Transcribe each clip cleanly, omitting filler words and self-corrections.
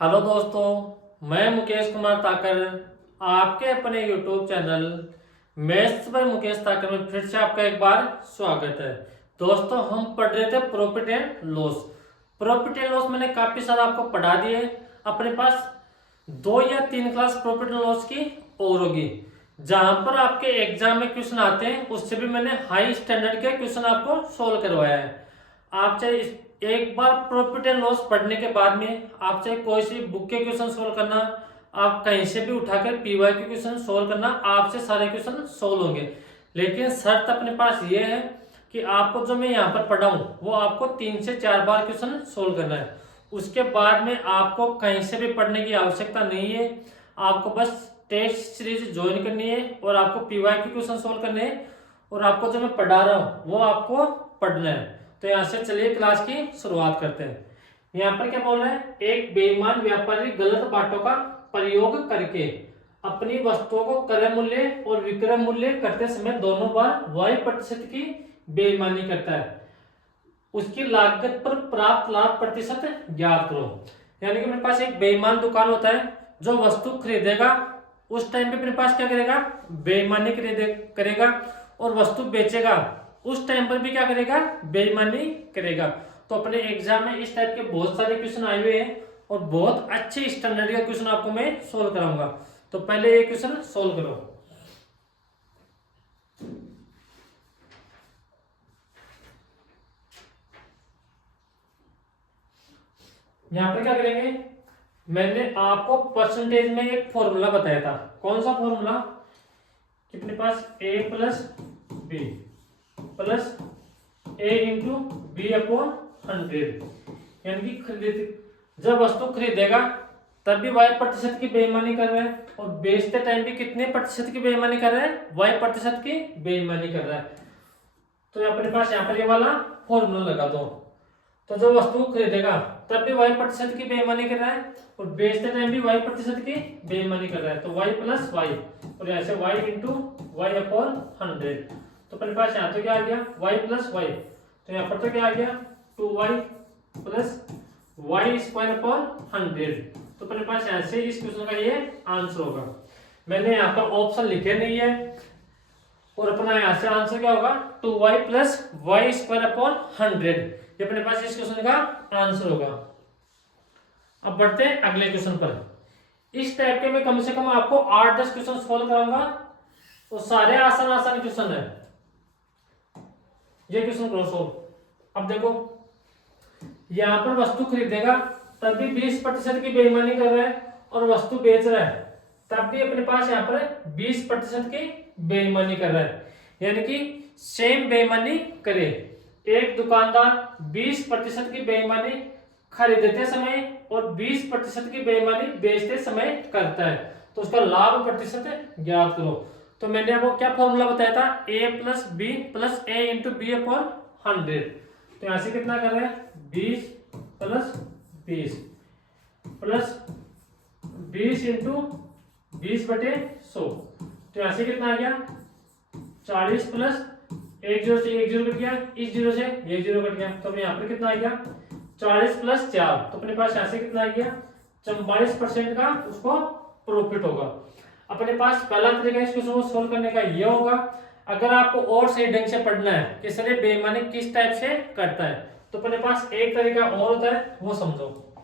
Hello दोस्तों, मैं मुकेश कुमार ताकर आपके अपने YouTube channel maths by Mukesh Takar में फिर से आपका एक बार स्वागत है। दोस्तों, हम पढ़ रहे थे profit and loss. Profit and loss मैंने काफ़ी सारा आपको पढ़ा दिए। अपने पास 2 या 3 क्लास प्रॉफिट एंड लॉस की और होगी, जहां पर आपके एग्जाम में क्वेश्चन आते हैं। उससे भी मैंने हाई स्टैंडर्ड के क्वेश्चन आपको सोल्व करवाया है। आप चाहे एक बार प्रॉफिट एंड लॉस पढ़ने के बाद में आप चाहे कोई सी बुक के क्वेश्चन सोल्व करना, आप कहीं से भी उठाकर पीवाई के क्वेश्चन सोल्व करना, आपसे सारे क्वेश्चन सोल्व होंगे। लेकिन शर्त अपने पास ये है कि आपको जो मैं यहाँ पर पढ़ा हूँ वो आपको 3 से 4 बार क्वेश्चन सोल्व करना है। उसके बाद में आपको कहीं से भी पढ़ने की आवश्यकता नहीं है। आपको बस टेस्ट सीरीज ज्वाइन करनी है और आपको पीवाई के क्वेश्चन सोल्व करने हैं और आपको जो मैं पढ़ा रहा हूँ वो आपको पढ़ना है। तो यहाँ से चलिए क्लास की शुरुआत करते हैं। यहाँ पर क्या बोल रहे हैं, एक बेईमान व्यापारी गलत बातों का प्रयोग करके अपनी वस्तुओं को क्रय मूल्य और विक्रय मूल्य करते समय दोनों बार y% की बेईमानी करता है। उसकी लागत पर प्राप्त लाभ प्रतिशत ज्ञात करो। यानी कि मेरे पास एक बेईमान दुकान होता है, जो वस्तु खरीदेगा उस टाइम पे मेरे पास क्या करेगा, बेईमानी करेगा, और वस्तु बेचेगा उस टाइम पर भी क्या करेगा, बेईमानी करेगा। तो अपने एग्जाम में इस टाइप के बहुत सारे क्वेश्चन आए हुए हैं और बहुत अच्छे स्टैंडर्ड का क्वेश्चन आपको मैं सोल्व कराऊंगा। तो पहले ये क्वेश्चन सोल्व करो। यहां पर क्या करेंगे, मैंने आपको परसेंटेज में एक फॉर्मूला बताया था। कौन सा फॉर्मूला, कितने पास a plus B plus A into B upon 100। यानी कि जब वस्तु खरीदेगा तब भी y% की बेईमानी कर रहा है और बेचते टाइम भी कितने प्रतिशत की बेईमानी कर रहा है, y% की बेईमानी कर रहा है। तो अपने पास यहाँ पर ये वाला फॉर्मूला लगा दो। तो जब वस्तु खरीदेगा तब भी y% की बेईमानी कर रहा है और बेचते टाइम भी y% की बेईमानी कर रहा है। तो y प्लस वाई और ऐसे y इंटू वाई अपॉन 100। तो अपने पास यहाँ तो क्या आ गया, y प्लस वाई। तो यहाँ पर तो क्या आ गया, 2y plus Y square upon 100। तो अपने पास यहाँ से इस क्वेश्चन का ये आंसर होगा। मैंने यहाँ पर ऑप्शन लिखे नहीं है और अपना यहाँ से आंसर क्या होगा, 2y plus Y square upon 100। ये अपने पास इस क्वेश्चन का आंसर होगा। अब बढ़ते हैं अगले क्वेश्चन पर। इस टाइप के मैं कम से कम आपको 8-10 क्वेश्चन सोल्व कराऊंगा और सारे आसान आसान क्वेश्चन है। ये क्वेश्चन करो सोल्व। अब देखो, यहां पर वस्तु खरीदेगा तब भी 20% की बेईमानी कर रहा है और वस्तु बेच रहा है तब भी अपने पास यहाँ पर 20% की बेईमानी कर रहा है। यानी कि सेम बेईमानी करे। एक दुकानदार 20% की बेईमानी खरीदते समय और 20% की बेईमानी बेचते समय करता है, तो उसका लाभ प्रतिशत ज्ञात करो। तो मैंने आपको क्या फॉर्मूला बताया था, a plus B plus A into B upon 100। तो यहां से कितना कर रहे हैं, 20 प्लस 20 प्लस 20 इंटू 20/100। तो यहां से कितना आ गया, 40 प्लस एक जीरो से एक जीरो कट गया, इस जीरो से ये जीरो कट गया। तो यहाँ पर कितना आ गया, 40 प्लस 4। तो अपने पास यहाँ से कितना आ गया, 44% का उसको प्रॉफिट होगा। अपने पास पहला तरीका इस क्वेश्चन को सोल्व करने का ये होगा। अगर आपको और सही ढंग से पढ़ना है कि सर ये बेईमानी किस टाइप से करता है, तो अपने पास एक तरीका और होता है, वो समझो।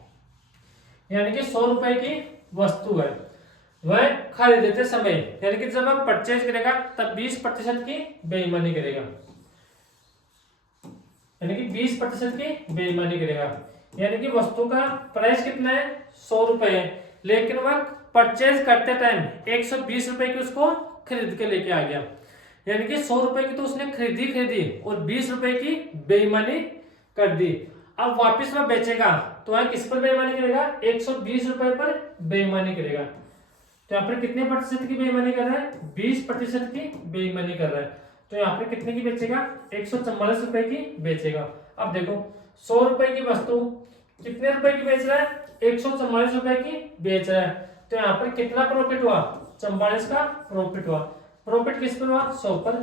यानी कि 100 रुपए की वस्तु है, वह खरीदते समय यानी कि जब वह परचेज करेगा तब 20% की बेईमानी करेगा। यानी कि 20% की बेईमानी करेगा। यानी कि वस्तु का प्राइस कितना है, 100 रुपए है, लेकिन वह परचेज करते टाइम 120 रुपए की उसको खरीद के लेके आ गया। यानी कि 100 रुपए की तो उसने खरीदी और 20 रुपए की बेईमानी कर दी। अब वापस वह बेचेगा तो वह किस पर बेईमानी करेगा, 120 रुपए पर बेईमानी करेगा। तो यहाँ पर कितने प्रतिशत की बेईमानी कर रहा है, 20% की बेईमानी कर रहा है। तो यहाँ पर कितने की बेचेगा, 144 रुपए की बेचेगा। अब देखो, 100 रुपए की वस्तु कितने रुपए की बेच रहा है, 144 रुपए की बेच रहा है। तो यहाँ पर कितना प्रॉफिट हुआ, 44 का प्रॉफिट हुआ। प्रॉफिट किस पर हुआ, 100 पर,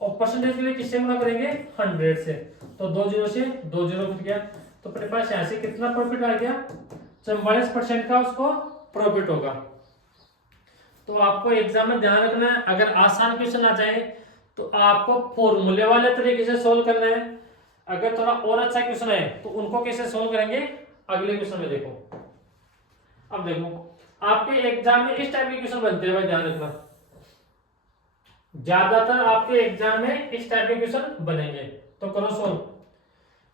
और परसेंटेज के लिए किससे गुना करेंगे, 100 से। तो 2 जीरो से 2 जीरो कट गया। तो अपने पास यहाँ से कितना प्रॉफिट आ गया, 44% का उसको प्रॉफिट होगा। तो आपको एग्जाम में ध्यान रखना है, अगर आसान क्वेश्चन आ जाए तो आपको फॉर्मूले वाले तरीके से सोल्व करना है। अगर थोड़ा और अच्छा क्वेश्चन है तो उनको कैसे सोल्व करेंगे अगले क्वेश्चन में देखो। अब देखो आपके एग्जाम में इस टाइप के क्वेश्चन बनते हैं भाई, ध्यान रखना, ज्यादातर आपके एग्जाम में इस टाइप के क्वेश्चन बनेंगे। तो करो सोल्व।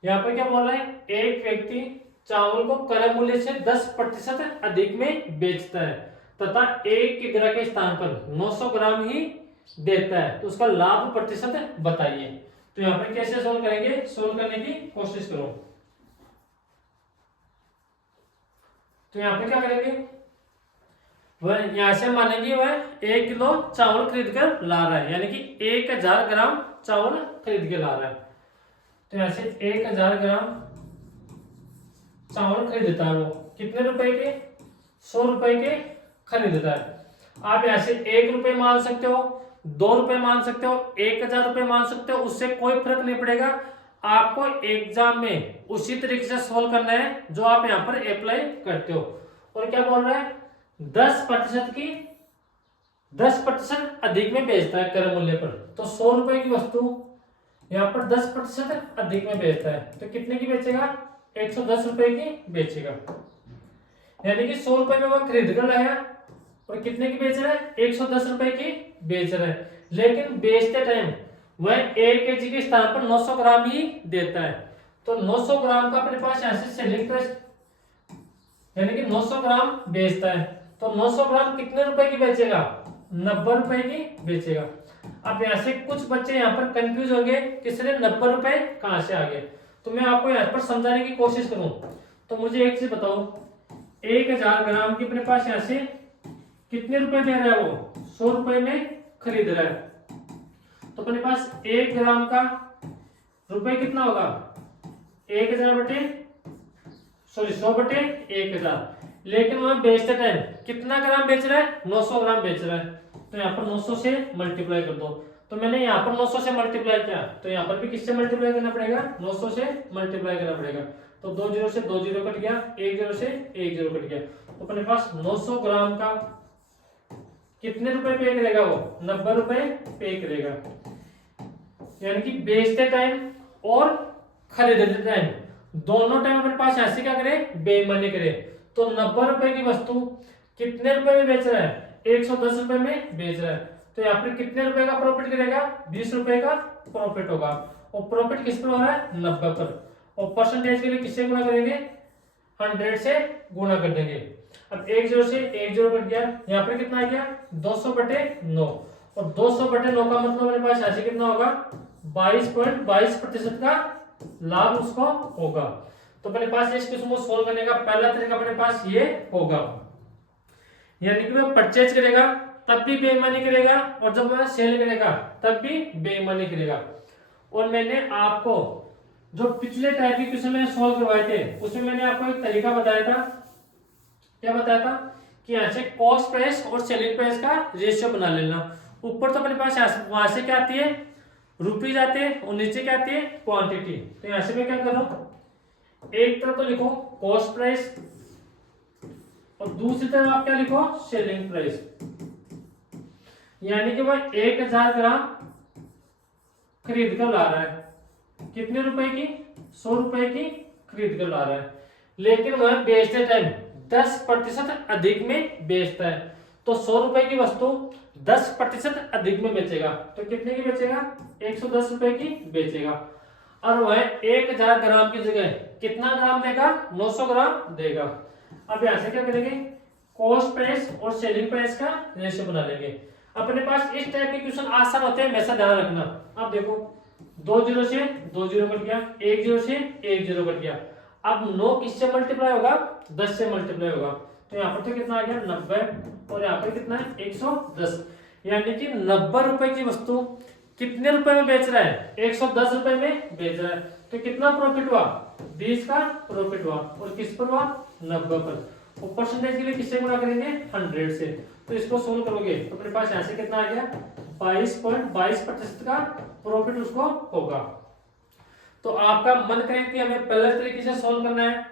यहाँ पे क्या बोल रहा है, एक व्यक्ति चावल को क्रय मूल्य से 10% अधिक में बेचता है तथा 1 किग्रा के स्थान पर 900 ग्राम ही देता है, तो उसका लाभ प्रतिशत बताइए। तो यहाँ पे कैसे सोल्व करेंगे, सोल्व करने की कोशिश करो। तो यहाँ पे क्या करेंगे, वह यहां से मानेंगे वह 1 किलो चावल खरीद कर ला रहा है, यानी कि 1000 ग्राम चावल खरीद के ला रहा है। तो यहां से 1000 ग्राम चावल खरीदता है, वो कितने रुपए के, 100 रुपए के खरीदता है। आप यहां से 1 रुपए मान सकते हो, 2 रुपए मान सकते हो, 1000 रुपए मान सकते हो, उससे कोई फर्क नहीं पड़ेगा। आपको एग्जाम में उसी तरीके से सोल्व करना है जो आप यहाँ पर अप्लाई करते हो। और क्या बोल रहा है, 10% अधिक में बेचता है क्रय मूल्य पर। तो 100 रुपए की वस्तु यहाँ पर 10% अधिक में बेचता है, तो कितने की बेचेगा, 110 रुपए की बेचेगा। यानी कि 100 रुपए में वो खरीद कर लाया और कितने की बेच रहा है, 110 रुपए की बेच रहा है। लेकिन बेचते टाइम वह 1 केजी के स्थान पर 900 ग्राम ही देता है। तो 900 ग्राम का अपने पास यहाँ से सेलिंग प्राइस, यानी कि 900 ग्राम बेचता है, तो 900 ग्राम कितने रुपए की बेचेगा, 90 रुपए की बेचेगा। अब यहाँ से कुछ बच्चे यहाँ पर कंफ्यूज होंगे कि सर 90 रुपए कहाँ से आ गए। तो मैं आपको यहाँ पर समझाने की कोशिश करूं तो मुझे एक चीज बताओ, 1000 ग्राम की अपने पास यहाँ से कितने रुपए दे रहा है, वो 100 रुपए में खरीद रहा है। तो अपने पास 1 ग्राम का रुपए कितना होगा, 1000 बटे 100 बटे 1000। लेकिन वह बेचते टाइम कितना ग्राम बेच रहा है, 900 ग्राम बेच रहा है। तो यहाँ पर 900 से मल्टीप्लाई कर दो। तो मैंने यहाँ पर 900 से मल्टीप्लाई किया, तो यहाँ पर भी किससे मल्टीप्लाई करना पड़ेगा, 900 से मल्टीप्लाई करना पड़ेगा। तो 2 जीरो से 2 जीरो कट गया, 1 जीरो से 1 जीरो कट गया। तो अपने पास 900 ग्राम का कितने रुपए पे करेगा, वो 90 रुपए पे करेगा। यानी कि बेचते टाइम और खरीदते टाइम दोनों टाइम अपने पास ऐसे क्या करे, बेईमानी करे। तो 90 रुपए की वस्तु कितने रुपए में बेच रहा है, 110 रुपए में बेच रहा है। तो यहाँ पर कितने रुपए का प्रॉफिट करेगा, 20 रुपए का प्रॉफिट होगा। और प्रॉफिट किस पर हो रहा है, 90 पर। और परसेंटेज के लिए किससे गुणा करेंगे, 100 से गुणा कर देंगे। अब 1 जीरो से 1 जीरो कट गया, यहाँ पर कितना आ गया, 200 बटे 9। और 200 बटे 9 का मतलब मेरे पास ऐसे कितना होगा, 22.22% का लाभ उसको होगा। तो अपने पास इस क्वेश्चन को सोल्व करने का पहला तरीका अपने पास ये होगा। यानी कि वह परचेज करेगा तब भी बेईमानी करेगा, और जब वह सेल करेगा तब भी बेईमानी करेगा। और मैंने आपको जो पिछले टाइप के क्वेश्चन मैंने सोल्व करवाए थे उसमें मैंने आपको एक तरीका बताया था। क्या बताया था कि यहाँ से कॉस्ट प्राइस और सेलिंग प्राइस का रेशियो बना लेना। ऊपर तो अपने पास वहां से क्या आती है, रुपीज आते हैं, और नीचे क्या आती है, क्वांटिटी। तो यहाँ से मैं क्या करूं, एक तरफ तो लिखो कॉस्ट प्राइस और दूसरी तरफ आप क्या लिखो, सेलिंग प्राइस। यानी कि वह 1000 ग्राम खरीद कर ला रहा है, कितने रुपए की, 100 रुपए की खरीद कर ला रहा है। लेकिन वह बेचते टाइम 10% अधिक में बेचता है। तो 100 रुपए की वस्तु 10% अधिक में बेचेगा, तो कितने की बेचेगा, 110 रुपए की बेचेगा। और वह 1000 ग्राम की जगह कितना ग्राम देगा, 900 ग्राम देगा। अब यहां से क्या करेंगे, कॉस्ट प्राइस और सेलिंग प्राइस का रेशियो बना लेंगे। अपने पास इस टाइप के क्वेश्चन आसान होते हैं, हमेशा ध्यान रखना। अब देखो 2 जीरो से 2 जीरो कट गया, 1 जीरो से 1 जीरो कट गया। अब 9 किससे मल्टीप्लाई होगा, 10 से मल्टीप्लाई होगा। तो यहाँ पर तो कितना आ गया, 90, और यहाँ पर कितना है, 110। यानी कि 90 रुपए की वस्तु कितने रुपए में बेच रहा है, 110 रुपए में बेच रहा है। तो कितना प्रॉफिट हुआ, 20 का प्रॉफिट हुआ। और किस पर हुआ, 90 पर। और परसेंटेज के लिए किससे गुणा करेंगे, 100 से। तो इसको सोल्व करोगे तो अपने पास यहाँ से कितना आ गया, 22.22% का प्रॉफिट उसको होगा। तो आपका मन करे कि हमें पहले तरीके से सोल्व करना है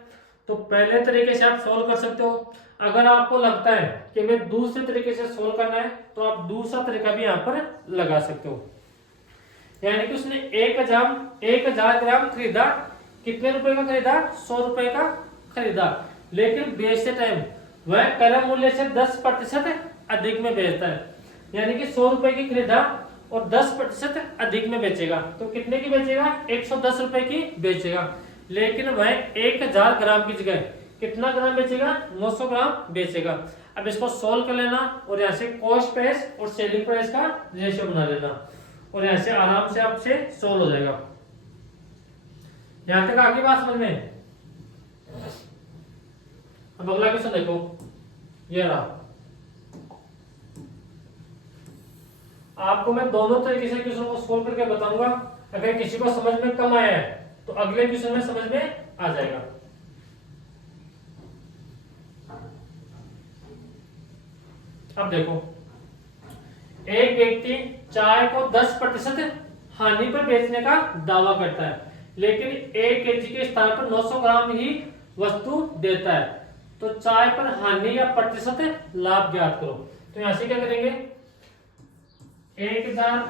तो पहले तरीके से आप सोल्व कर सकते हो। अगर आपको लगता है कि हमें दूसरे तरीके से सोल्व करना है तो आप दूसरा तरीका भी यहाँ पर लगा सकते हो। यानी कि उसने 1000 ग्राम खरीदा, कितने रुपए का खरीदा? 100 रुपए का खरीदा, लेकिन बेचते टाइम वह क्रय मूल्य से 10% अधिक में बेचता है। यानी कि 100 रुपए की खरीदा और 10% अधिक में बेचेगा, तो कितने की बेचेगा? 110 रुपए की बेचेगा, लेकिन वह 1000 ग्राम की जगह कितना ग्राम बेचेगा? 900 ग्राम बेचेगा। अब इसको सोल्व कर लेना और यहाँ से कॉस्ट प्राइस और सेलिंग प्राइस का रेशियो बना लेना और यहाँ से आराम से आपसे सोल्व हो जाएगा। यहां तक आगे बात समझ में? अब अगला क्वेश्चन देखो, ये रहा। आपको मैं दोनों तरीके से क्वेश्चन को सोल्व करके बताऊंगा। अगर किसी को समझ में कम आया है तो अगले क्वेश्चन में समझ में आ जाएगा। अब देखो, एक व्यक्ति चाय को 10% हानि पर बेचने का दावा करता है, लेकिन 1 kg के स्थान पर 900 ग्राम ही वस्तु देता है। तो चाय पर हानि या प्रतिशत लाभ ज्ञात करो। तो यहां से क्या करेंगे? 1000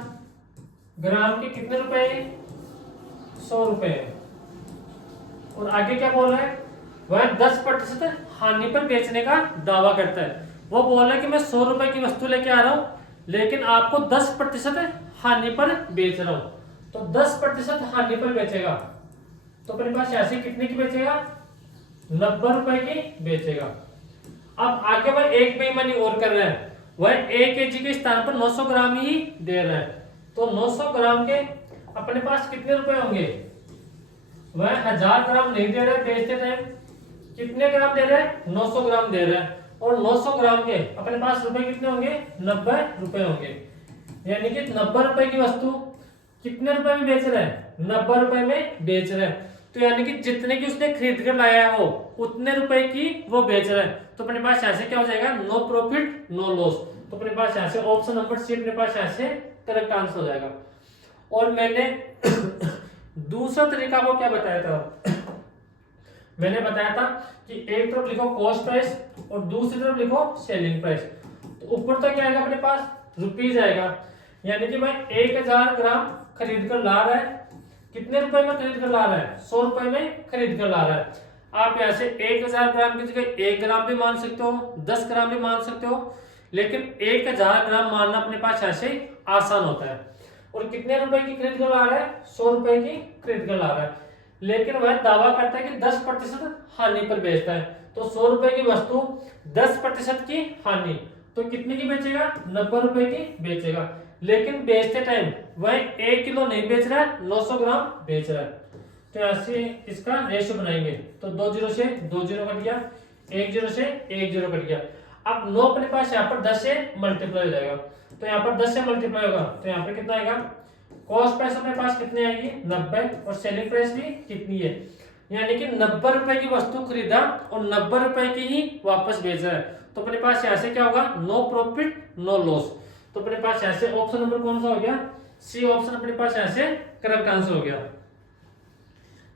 ग्राम के कितने रुपए? 100 रुपए। और आगे क्या बोल रहा है? वह 10% हानि पर बेचने का दावा करता है। वो बोल रहा है कि मैं 100 रुपए की वस्तु लेके आ रहा हूं, लेकिन आपको 10% हानि पर बेच रहा हूं। तो 10% हानि पर बेचेगा, तो अपने पास ऐसे कितने की बेचेगा? 90 रुपए की बेचेगा। अब आगे वह एक बेईमानी और कर रहा है, वह 1 kg के स्थान पर 900 ग्राम ही दे रहा है। तो 900 ग्राम के अपने पास कितने रुपए होंगे? वह 1000 ग्राम नहीं दे रहा है बेचते टाइम, कितने ग्राम दे रहा है? 900 ग्राम दे रहा है। और 900 ग्राम के अपने पास रुपए कितने होंगे? 90 रुपए होंगे। यानी कि 90 रुपए की वस्तु कितने रुपए में बेच रहा है? 90 रुपए में बेच रहा है। तो यानी कि जितने की उसने खरीद कर लाया हो उतने रुपए की वो बेच रहा है। तो अपने पास ऐसे क्या हो जाएगा? No profit no loss. तो अपने पास ऐसे ऑप्शन नंबर सी अपने पास ऐसे करेक्ट आंसर हो जाएगा। और मैंने दूसरा तरीका वो क्या बताया था? मैंने बताया था कि एक तरफ लिखो कॉस्ट प्राइस और दूसरी तरफ लिखो सेलिंग प्राइस। तो ऊपर तक क्या आएगा? अपने पास रुपीज आएगा। यानी कि भाई 1000 ग्राम खरीद कर ला रहा है, कितने रुपए में खरीद कर ला रहा है? 100 रुपए में खरीद कर ला रहा है। आप यहाँ से 1000 ग्राम की जगह 1 ग्राम भी मान सकते हो, 10 ग्राम भी मान सकते हो, लेकिन 1000 ग्राम मानना अपने पास ऐसे आसान होता है। और कितने रुपए की खरीद कर ला रहा है? 100 रुपए की खरीद कर ला रहा है, लेकिन वह दावा करता है कि 10% हानि पर बेचता है। तो 100 रुपए की वस्तु 10% की हानि, तो कितने की बेचेगा? 90 रुपए की बेचेगा, लेकिन बेचते टाइम वह 1 किलो नहीं बेच रहा है, 900 ग्राम बेच रहा है। तो ऐसे इसका रेशियो बनाएंगे। तो 2 जीरो से 2 जीरो कट गया, 1 जीरो से 1 जीरो कट गया। अब 9 अपने पास यहाँ पर 10 से मल्टीप्लाई हो जाएगा। तो यहाँ पर 10 से मल्टीप्लाई होगा तो यहाँ पर कितना आएगा? कॉस्ट प्राइस अपने पास कितने आएगी? 90। और सेलिंग प्राइस भी कितनी है? यानी कि 90 रुपए की वस्तु खरीदा और 90 रुपए की ही वापस बेच रहा है। तो अपने पास यहाँ से क्या होगा? No profit no loss. तो अपने पास यहाँ से ऑप्शन नंबर कौन सा हो गया? सी ऑप्शन अपने पास यहाँ से करेक्ट आंसर हो गया।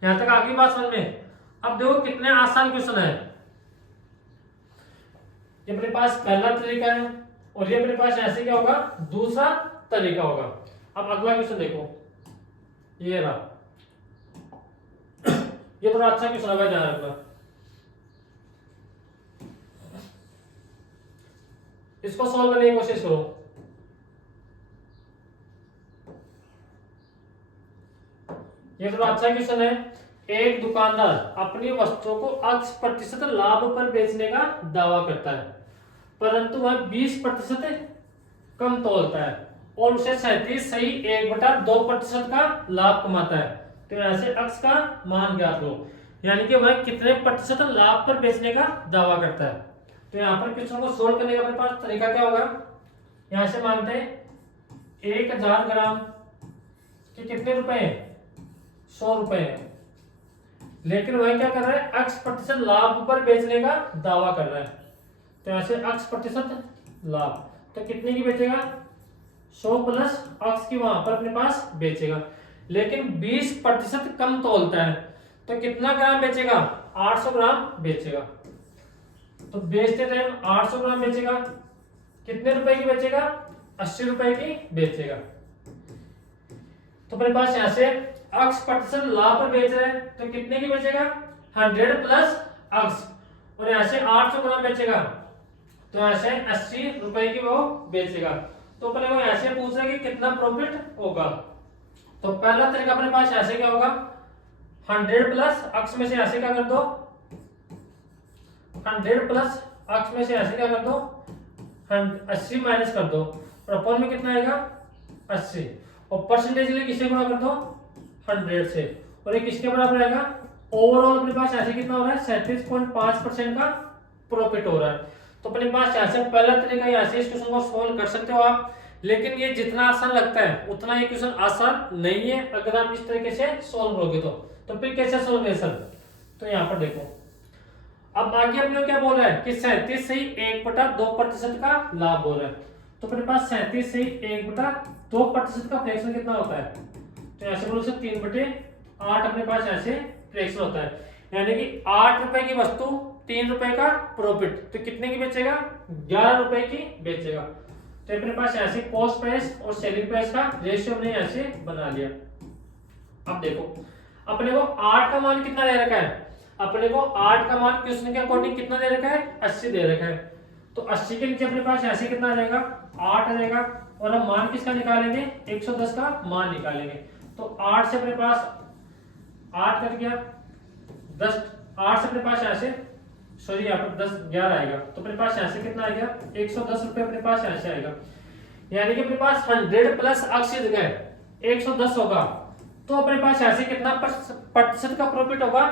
यहां तक आगे बात समझ में? अब देखो कितने आसान क्वेश्चन है। ये अपने पास पहला तरीका है और ये अपने पास ऐसे क्या होगा? दूसरा तरीका होगा। अब अगला क्वेश्चन देखो, ये रहा। ये थोड़ा अच्छा क्वेश्चन होगा, ध्यान रखना। इसको सॉल्व करने की कोशिश करो। ये थोड़ा अच्छा क्वेश्चन है। एक दुकानदार अपनी वस्तुओं को 80% लाभ पर बेचने का दावा करता है, परंतु वह 20% कम तोलता है और उसे 37 सही 1/2% का लाभ कमाता है। तो यहां से अक्स का मान ज्ञात करो। यानी कि वह कितने प्रतिशत लाभ पर बेचने का दावा करता है। तो यहाँ पर क्वेश्चन को सोल्व करने का अपने पास तरीका क्या होगा? यहां से मानते हैं 1000 ग्राम के कितने रुपए? 100 रुपए है, लेकिन वह क्या कर रहा है? x% लाभ पर बेचने का दावा कर रहा है। तो यहां से x% लाभ, तो कितने की बेचेगा? 100 प्लस x की वहां पर अपने पास बेचेगा, लेकिन 20% कम तोलता है। तो कितना ग्राम बेचेगा? 800 ग्राम बेचेगा। तो बेचते टाइम 800 ग्राम बेचेगा, कितने रुपए की बेचेगा? 80 रुपए की बेचेगा। तो अपने पास यहां से अक्स प्रतिशत लाभ पर बेच रहे हैं, तो कितने की बेचेगा? 100 प्लस अक्स, और यहां से 800 ग्राम बेचेगा, तो यहां से 80 रुपए की वो बेचेगा। तो अपने को यहां से पूछ रहा है कि कितना प्रॉफिट होगा। तो पहला तरीका अपने पास यहां से क्या होगा? 100 प्लस अक्स में से यहां से क्या कर दो? 100 प्लस अक्स में से यहां से क्या कर दो? 80 माइनस कर दो, और अपॉन में कितना आएगा? 80, और परसेंटेज लिए किससे गुणा कर दो? 100 से, और ये किसके बराबर आएगा? ओवरऑल अपने पास ऐसे कितना हो रहा है? 37.5% का प्रॉफिट हो रहा है। तो अपने पास यहाँ से पहला तरीका, यहाँ से इस क्वेश्चन को सोल्व कर सकते हो आप, लेकिन ये जितना आसान लगता है उतना ये क्वेश्चन आसान नहीं है अगर आप इस तरीके से सोल्व करोगे। तो फिर कैसे सोल्व करें सर? तो यहाँ पर देखो, अब आगे अपने क्या बोल रहा है कि 37 से ही 1/2% का लाभ हो रहा है। तो अपने पास 37 से 1/2% का फ्रैक्शन कितना होता है? तो ऐसे बोलो सर 3/8 अपने पास ऐसे फ्रैक्शन होता है, यानी कि 8 रुपए की वस्तु 3 रुपए का प्रॉफिट, तो कितने की बेचेगा? 11 रुपए की बेचेगा। तो अपने पास ऐसे कॉस्ट प्राइस और सेलिंग प्राइस का रेशियो हमने ऐसे बना लिया। अब देखो अपने को 8 का मान कितना दे रखा है? अपने को 8 का मान क्वेश्चन के अकॉर्डिंग कितना दे रखा है? 80 दे रखा है। तो 80 के नीचे अपने पास ऐसे कितना आ जाएगा? 8 आ जाएगा, और हम मान किसका निकालेंगे? 110 का मान निकालेंगे। तो 8 से अपने पास 8 कट गया, 10 8 से अपने पास ऐसे सॉरी यहाँ पर 10 11 आएगा, तो अपने पास यहाँ से कितना आएगा? 110 रुपए अपने पास यहाँ से आएगा, यानी कि अपने पास 100 प्लस 80 जगह 110 होगा। तो अपने पास यहाँ से कितना प्रतिशत का प्रॉफिट होगा?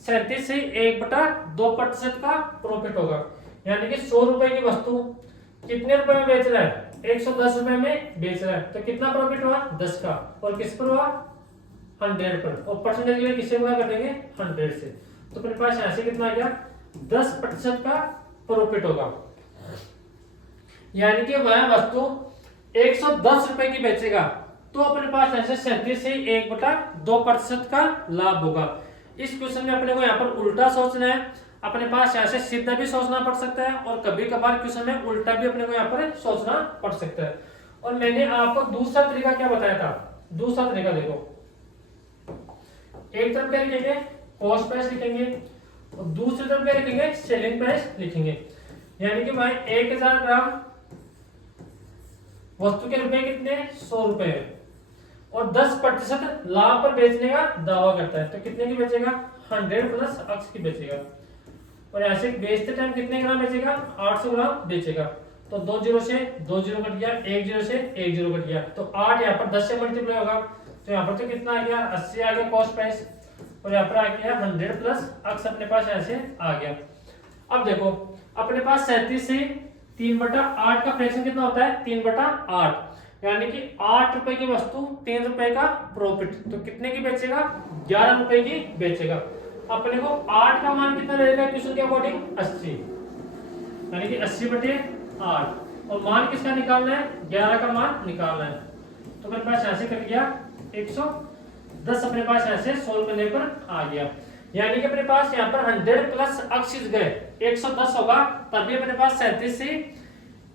37 से 1/2% का प्रॉफिट होगा, यानी कि 100 रुपए की वस्तु कितने रुपए में बेच रहा है? 110 रुपए में बेच रहा है, तो कितना प्रॉफिट हुआ? 10 का, और किस पर हुआ? 100 पर, और परसेंटेज के लिए किससे गुणा कर देंगे? 100 से। तो अपने पास यहाँ से कितना आ गया? 10% का प्रॉफिट होगा, यानी कि वह वस्तु 110 रुपए की बेचेगा, तो अपने पास ऐसे 37 से 1/2% का लाभ होगा। इस क्वेश्चन में अपने को यहाँ पर उल्टा सोचना है, अपने पास ऐसे सीधा भी सोचना पड़ सकता है, और कभी कभार क्वेश्चन में उल्टा भी अपने को यहाँ पर सोचना पड़ सकता है। और मैंने आपको दूसरा तरीका क्या बताया था? दूसरा तरीका देखो, एक तरफ क्या लिखेंगे? कॉस्ट प्राइस लिखेंगे, और दूसरी तरफ क्या लिखेंगे? सेलिंग प्राइस लिखेंगे, यानी कि भाई 1000 ग्राम वस्तु के रुपए कितने? 100 रुपए है, और 10% लाभ पर बेचने का दावा करता है, तो कितने की बेचेगा? 100 प्लस अक्स की बेचेगा, और ऐसे बेचते टाइम कितने ग्राम बेचेगा? 800 ग्राम बेचेगा। तो 2 जीरो से 2 जीरो कट गया, 1 जीरो से 1 जीरो कट गया, तो 8 यहाँ पर 10 से मल्टीप्लाई होगा, तो यहाँ पर तो कितना आ गया? 80 आ गया कॉस्ट प्राइस, और यहाँ पर आ गया 100 प्लस अक्स अपने पास ऐसे आ गया। अब देखो अपने पास 37 से 3/8 का फ्रैक्शन कितना होता है? 3/8, यानी कि 8 रुपए की वस्तु 3 रुपए का प्रॉफिट, तो कितने की बेचेगा? 11 रुपए की बेचेगा। अपने को 8 का मान कितना रहेगा क्वेश्चन के अकॉर्डिंग? 80, यानी कि 80/8, और मान किसका निकालना है? 11 का मान निकालना है। तो मेरे पास ऐसे कट गया 110, अपने पास ऐसे सोल्व करने पर आ गया, यानी कि अपने पास यहाँ पर 100 प्लस अक्स गए 110 होगा, तभी अपने पास 37 से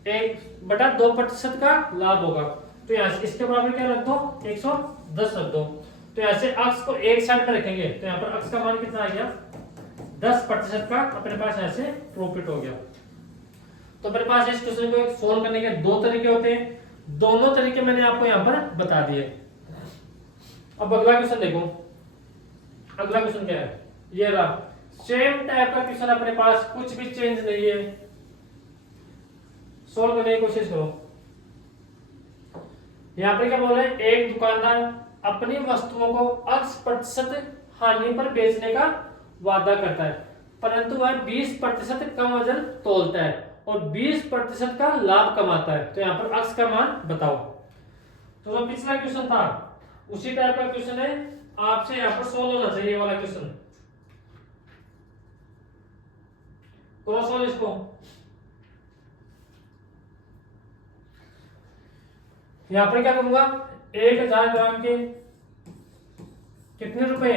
1/2% का लाभ होगा। तो यहाँ से इसके बराबर क्या रख दो? 110 रख दो। तो यहाँ से अक्स को एक साइड में रखेंगे, तो यहाँ पर अक्स का मान कितना आ गया? 10% का अपने पास ऐसे प्रॉफिट हो गया। तो अपने पास इस क्वेश्चन को सोल्व करने के दो तरीके होते हैं, दोनों तरीके मैंने आपको यहाँ पर बता दिए। अब अगला क्वेश्चन देखो, अगला क्वेश्चन क्या है? ये रहा, सेम टाइप का क्वेश्चन अपने पास, कुछ भी चेंज नहीं है, सोल्व करने की कोशिश करो। यहाँ पर क्या बोल रहे हैं? एक दुकानदार अपनी वस्तुओं को X% हानि पर बेचने का वादा करता है, परंतु वह 20% कम वजन तोलता है और 20% का लाभ कमाता है, तो यहाँ पर X का मान बताओ। तो जो पिछला क्वेश्चन था उसी टाइप का क्वेश्चन है, आपसे यहाँ पर सोल्व होना चाहिए वाला क्वेश्चन। क्रॉस सोल्व इसको। यहां पर क्या करूंगा? 1000 ग्राम के कितने रुपए?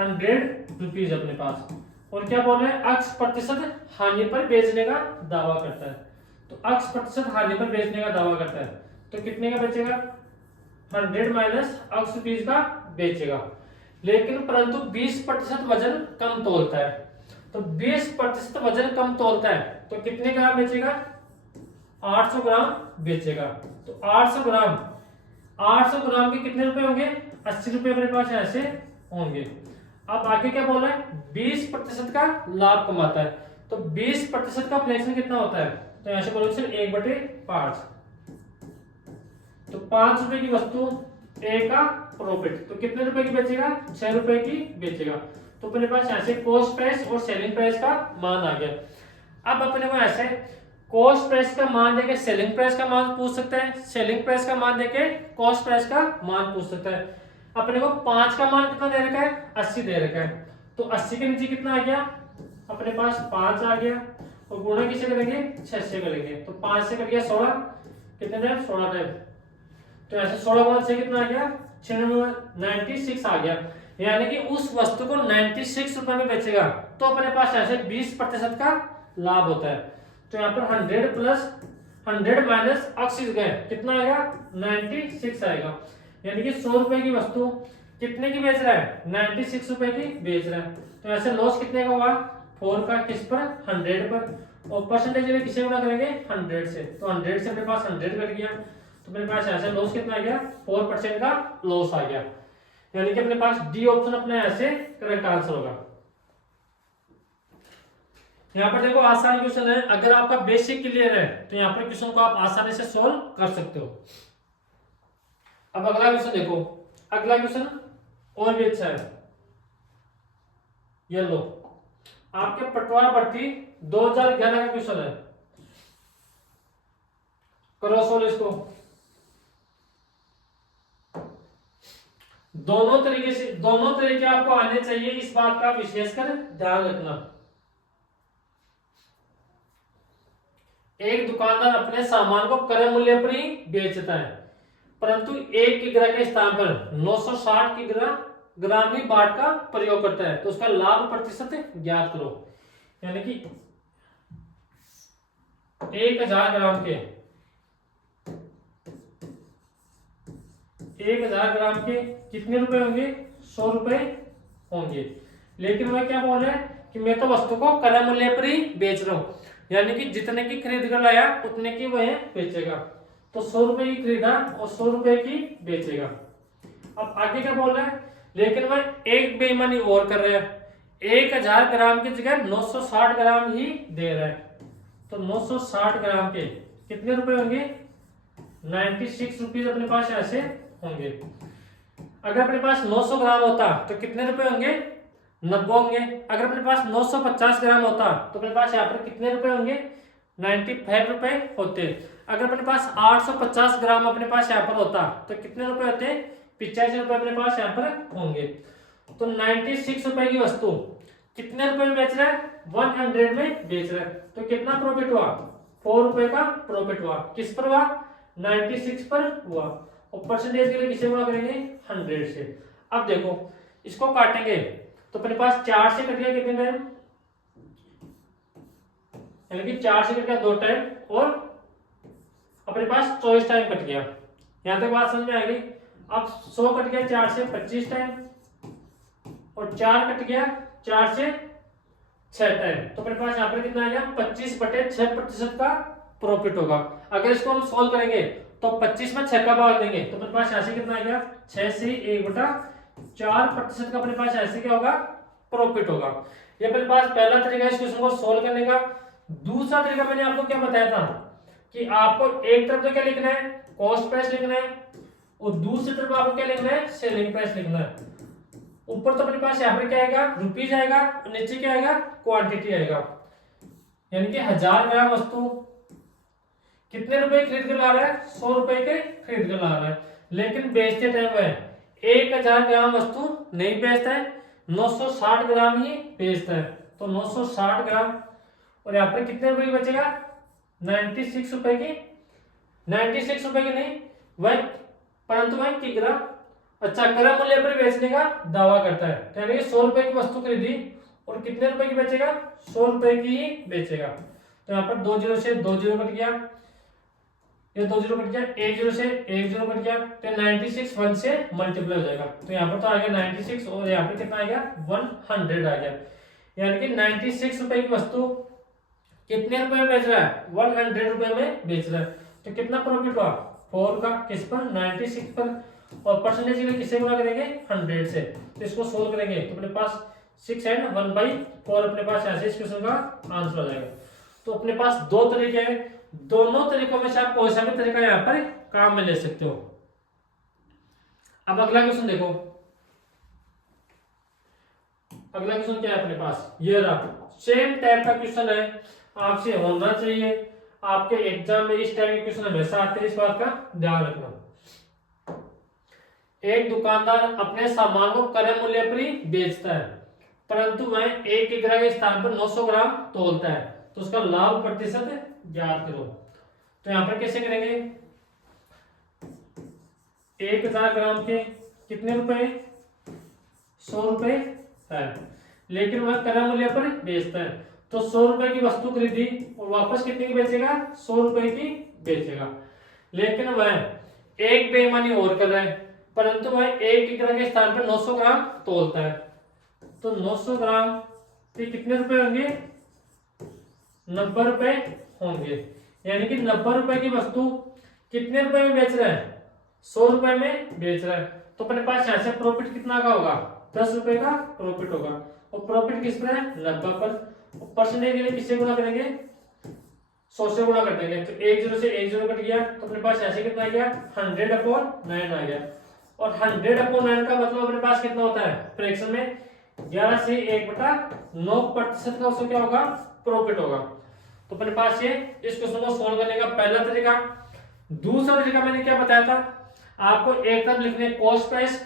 100 रुपीज अपने पास। और क्या बोल रहे हैं, अक्स प्रतिशत हानि पर बेचने का दावा करता है। तो अक्स प्रतिशत हानि पर बेचने का दावा करता है, तो कितने का बेचेगा, 100 माइनस अक्स रुपीज का बेचेगा। लेकिन परंतु 20% वजन कम तोलता है, तो 20% वजन कम तोलता है तो कितने ग्राम बेचेगा, 800 ग्राम बेचेगा। तो 800 ग्राम के कितने रुपए होंगे, 80 रुपए अपने पास ऐसे होंगे। अब आगे क्या बोल रहा है, 20% का लाभ कमाता है, तो 20% का फ्रैक्शन कितना होता है, तो यहां से बोलोगे सर 1/5। तो 5 रुपए की वस्तु ए का प्रॉफिट, तो कितने रुपए की बेचेगा, 6 रुपए की बेचेगा। तो अपने पास यहाँ से कॉस्ट प्राइस और सेलिंग प्राइस का मान आ गया। अब अपने को ऐसे कॉस्ट प्राइस का मान देके सेलिंग प्राइस का मान पूछ सकते हैं, सेलिंग प्राइस का मान देके कॉस्ट प्राइस का मान पूछ सकता है। अपने को 5 का मान कितना दे रखा है, 80 दे रखा है, तो 80 के नीचे कितना आ गया, अपने पास 5 आ गया, और गुणा किसे करेंगे, 6 से करेंगे, तो 5 से कर गया 16, कितने टाइम, 16 टाइम। तो ऐसे 16 गुणा 6 कितना आ गया, 96 आ गया। यानी कि उस वस्तु को 96 रुपए में बेचेगा, तो अपने पास ऐसे 20% का लाभ होता है। तो यहाँ पर 100 प्लस 100 माइनस अक्स गए, कितना आएगा, 96 आएगा। यानी कि 100 रुपए की वस्तु कितने की बेच रहा है, 96 रुपए की बेच रहा है। तो ऐसे लॉस कितने का हुआ, 4 का, किस पर, 100 पर, और परसेंटेज में किसे गुणा करेंगे, 100 से, तो 100 से अपने पास 100 कट गया, तो मेरे पास ऐसे लॉस कितना आ गया, 4% का लॉस आ गया। यानी कि अपने पास डी ऑप्शन अपने ऐसे करेक्ट आंसर होगा। यहाँ पर देखो आसान क्वेश्चन है, अगर आपका बेसिक क्लियर है तो यहाँ पर क्वेश्चन को आप आसानी से सॉल्व कर सकते हो। अब अगला क्वेश्चन देखो, अगला क्वेश्चन और भी अच्छा है। ये लो, आपके पटवार भर्ती 2011 का क्वेश्चन है, करो सॉल्व इसको। दोनों तरीके आपको आने चाहिए, इस बात का विशेषकर ध्यान रखना। एक दुकानदार अपने सामान को क्रय मूल्य पर ही बेचता है, परंतु 1 किग्रा के स्थान पर 960 ग्राम ही बाट का प्रयोग करता है, तो उसका लाभ प्रतिशत ज्ञात करो। यानी कि 1000 ग्राम के 1000 ग्राम के कितने रुपए होंगे, 100 रुपए होंगे। लेकिन वह क्या बोल रहे हैं कि मैं तो वस्तु को क्रय मूल्य पर ही बेच रहा हूं, यानी कि जितने की खरीद कर लाया उतने की वह बेचेगा। तो 100 रुपए की खरीदा और 100 रुपए की बेचेगा। अब आगे क्या बोल रहे हैं, लेकिन वह एक बेईमानी और कर रहे हैं, 1000 ग्राम की जगह 960 ग्राम ही दे रहा है। तो 960 ग्राम के कितने रुपए होंगे, 96 रुपीज अपने पास ऐसे होंगे। अगर अपने पास 900 ग्राम होता तो कितने रुपए होंगे, 90 होंगे। अगर अपने पास 950 ग्राम होता तो अपने पास यहाँ पर कितने रुपए होंगे, 95 रुपए होते। अगर अपने पास 850 ग्राम अपने पास यहाँ पर होता तो कितने रुपए होते, 85 रुपए अपने पास यहाँ पर होंगे। तो 96 रुपए की वस्तु कितने रुपए में बेच रहा है, 100 में बेच रहा है, तो कितना प्रॉफिट हुआ, 4 रुपए का प्रॉफिट हुआ। किस पर हुआ, 96 पर हुआ। और परसेंटेज के लिए किसे गुणा करेंगे, 100 से। अब देखो इसको काटेंगे तो अपने पास 4 से कट गया कितने टाइम, यानी कि 4 से कट गया 2 टाइम, और अपने पास 24 टाइम कट गया। यहां तक बात समझ में आ गई। अब 100 कट गया 4 से 25 टाइम, और 4 कट गया 4 से 6 टाइम, तो अपने पास यहाँ पर कितना आ गया, 25/6% का प्रॉफिट होगा। अगर इसको हम सॉल्व करेंगे तो 25 में 6 का भाग देंगे तो अपने पास ऐसे कितना आ गया, 6 से 1/4% का अपने पास ऐसे क्या होगा, प्रॉफिट होगा। ये अपने पास पहला तरीका इस क्वेश्चन को सॉल्व करने का। दूसरा तरीका मैंने आपको क्या बताया था कि आपको एक तरफ तो क्या लिखना है, कॉस्ट प्राइस लिखना है, और दूसरी तरफ आपको क्या लिखना है, सेलिंग प्राइस लिखना है। ऊपर तो अपने पास यहाँ पर क्या आएगा, रुपीज आएगा, और नीचे क्या आएगा, क्वांटिटी आएगा। यानी कि 1000 ग्राम वस्तु कितने रुपए खरीद कर ला रहा है, 100 रुपए के खरीद कर ला रहा है, लेकिन बेचते टाइम वह 1000 ग्राम वस्तु नहीं बेचता है, 960 ग्राम ही बेचता है। तो 960 ग्राम, और यहाँ पर कितने रुपए की बचेगा, 96 रुपए की, 96 रुपए की नहीं वह, परंतु वह किग्रा अच्छा, क्रय मूल्य पर बेचने का दावा करता है, तो यानी कि 100 रुपए की वस्तु खरीदी और कितने रुपए की बेचेगा, 100 रुपए की ही बेचेगा। तो यहाँ पर 2 जीरो से 2 जीरो कट गया, ये 2 जीरो कट गया, 1 जीरो से 1 जीरो कट गया, तो 96 1 से मल्टीप्लाई हो जाएगा। तो यहाँ पर तो आ गया 96 और यहाँ पर कितना आ गया 100 आ गया, यानी कि 96 रुपए की वस्तु कितने रुपए में बेच रहा है, 100 रुपए में बेच रहा है। तो कितना प्रॉफिट हुआ, 4 का किस पर, 96 पर, और परसेंटेज के लिए किससे गुणा करेंगे, 100 से। तो इसको सोल्व करेंगे तो अपने पास 6 एंड 1/4 अपने पास ऐसे इस क्वेश्चन का आंसर हो जाएगा। तो अपने पास दो तरीके हैं, दोनों तरीकों में से आप कोई सा भी तरीका यहाँ पर काम में ले सकते हो। अब अगला क्वेश्चन देखो, अगला क्वेश्चन क्या है अपने पास, ये रहा, सेम टाइप का क्वेश्चन है, आपसे होना चाहिए, आपके एग्जाम में इस टाइप के क्वेश्चन हमेशा आते हैं, इस बात का ध्यान रखना। एक दुकानदार अपने सामान को क्रय मूल्य पर ही बेचता है, परंतु वह 1 किग्रा के स्थान पर 900 ग्राम तोलता है, तो उसका लाभ प्रतिशत ज्ञात करो। तो यहाँ पर कैसे करेंगे, 1000 ग्राम के कितने रुपए, 100 रुपए है, लेकिन वह क्रय मूल्य पर बेचता है, तो 100 रुपए की वस्तु खरीदी और वापस कितने की बेचेगा, 100 रुपए की बेचेगा। लेकिन वह एक बेईमानी और कर रहा है, परंतु वह 1 किग्रा के स्थान पर 900 ग्राम तोलता है, तो 900 ग्राम पे कितने रुपए होंगे, 90 रुपए होंगे, यानी कि 90 रुपए की वस्तु कितने रुपए में बेच रहा है, 100 रुपए में बेच रहा है। तो अपने पास यहाँ से प्रॉफिट कितना का होगा, 10 रुपए का प्रॉफिट होगा, और प्रॉफिट किस पर है, 90 पर, परसेंटेज के लिए किससे गुणा करेंगे, 100 से गुणा कर देंगे, तो 1 जीरो से 1 जीरो कट गया, तो अपने पास ऐसे कितना आ गया, 100/9 आ गया, और 100/9 का मतलब अपने पास कितना होता है, फ्रैक्शन में 11 से 1/9% का उसको क्या होगा, प्रॉफिट होगा। तो अपने पास ये इस क्वेश्चन को सोल्व करने का पहला तरीका। दूसरा तरीका मैंने क्या बताया था, आपको एक तरफ लिखने कॉस्ट प्राइस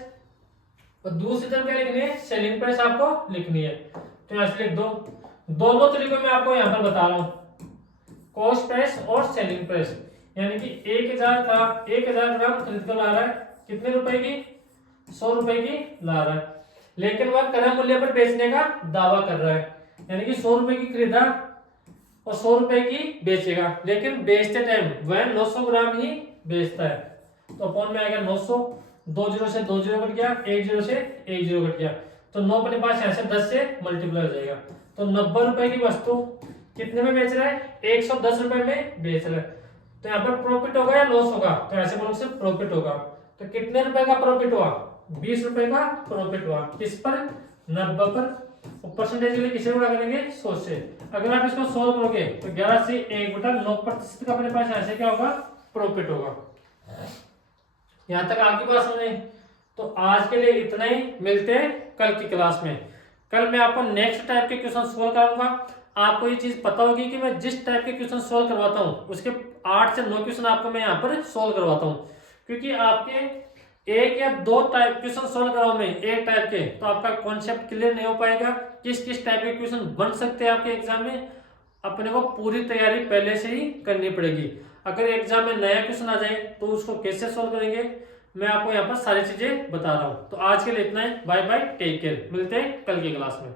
और दूसरी तरफ क्या लिखनी है, सेलिंग प्राइस आपको लिखनी है। तो यहां से लिख दो, दोनों तरीकों में आपको यहां पर बता रहा हूं, कॉस्ट प्राइस और सेलिंग प्राइस, यानी कि 1000 था, 1000 ग्राम खरीद कर ला रहा है, कितने रुपए की, 100 रुपए की ला रहा है, लेकिन वह क्रय मूल्य पर बेचने का दावा कर रहा है, यानी कि 100 रुपए की खरीदा और 100 रुपए की बेचेगा, लेकिन बेचते टाइम वह 900 ग्राम ही बेचता है। तो अपॉन में आएगा 900, 2 जीरो से 2 जीरो कट गया, 1 जीरो से 1 जीरो कट गया, तो 9 अपने पास यहाँ से 10 से मल्टीप्लाई हो जाएगा। तो 90 रुपए की वस्तु कितने में बेच रहा है, 110 रुपए में बेच रहा है, तो यहाँ पर प्रॉफिट होगा या लॉस होगा, तो ऐसे बोलो से प्रॉफिट होगा। तो कितने रुपए का प्रॉफिट हुआ, 20 रुपए का प्रॉफिट हुआ, किस पर, 90 पर, परसेंटेज के लिए किसे गुणा करेंगे, 100 से। अगर आप इसको सोल्व करोगे तो 11 से 1/9% का अपने पास ऐसे क्या होगा, प्रॉफिट होगा। यहां तक आपकी बात समझ में। तो आज के लिए इतना ही, मिलते हैं कल की क्लास में। कल मैं आपको नेक्स्ट टाइप के क्वेश्चन सोल्व कराऊंगा। आपको ये चीज पता होगी कि मैं जिस टाइप के क्वेश्चन सोल्व करवाता हूँ उसके 8 से 9 क्वेश्चन आपको मैं यहाँ पर सोल्व करवाता हूँ, क्योंकि आपके 1 या 2 टाइप क्वेश्चन सोल्व कराऊं मैं एक टाइप के, तो आपका कॉन्सेप्ट क्लियर नहीं हो पाएगा, किस किस टाइप के क्वेश्चन बन सकते हैं आपके एग्जाम में। अपने को पूरी तैयारी पहले से ही करनी पड़ेगी। अगर एग्जाम में नया क्वेश्चन आ जाए तो उसको कैसे सोल्व करेंगे, मैं आपको यहाँ पर सारी चीजें बता रहा हूँ। तो आज के लिए इतना ही, बाय बाय, टेक केयर, मिलते हैं कल की क्लास में।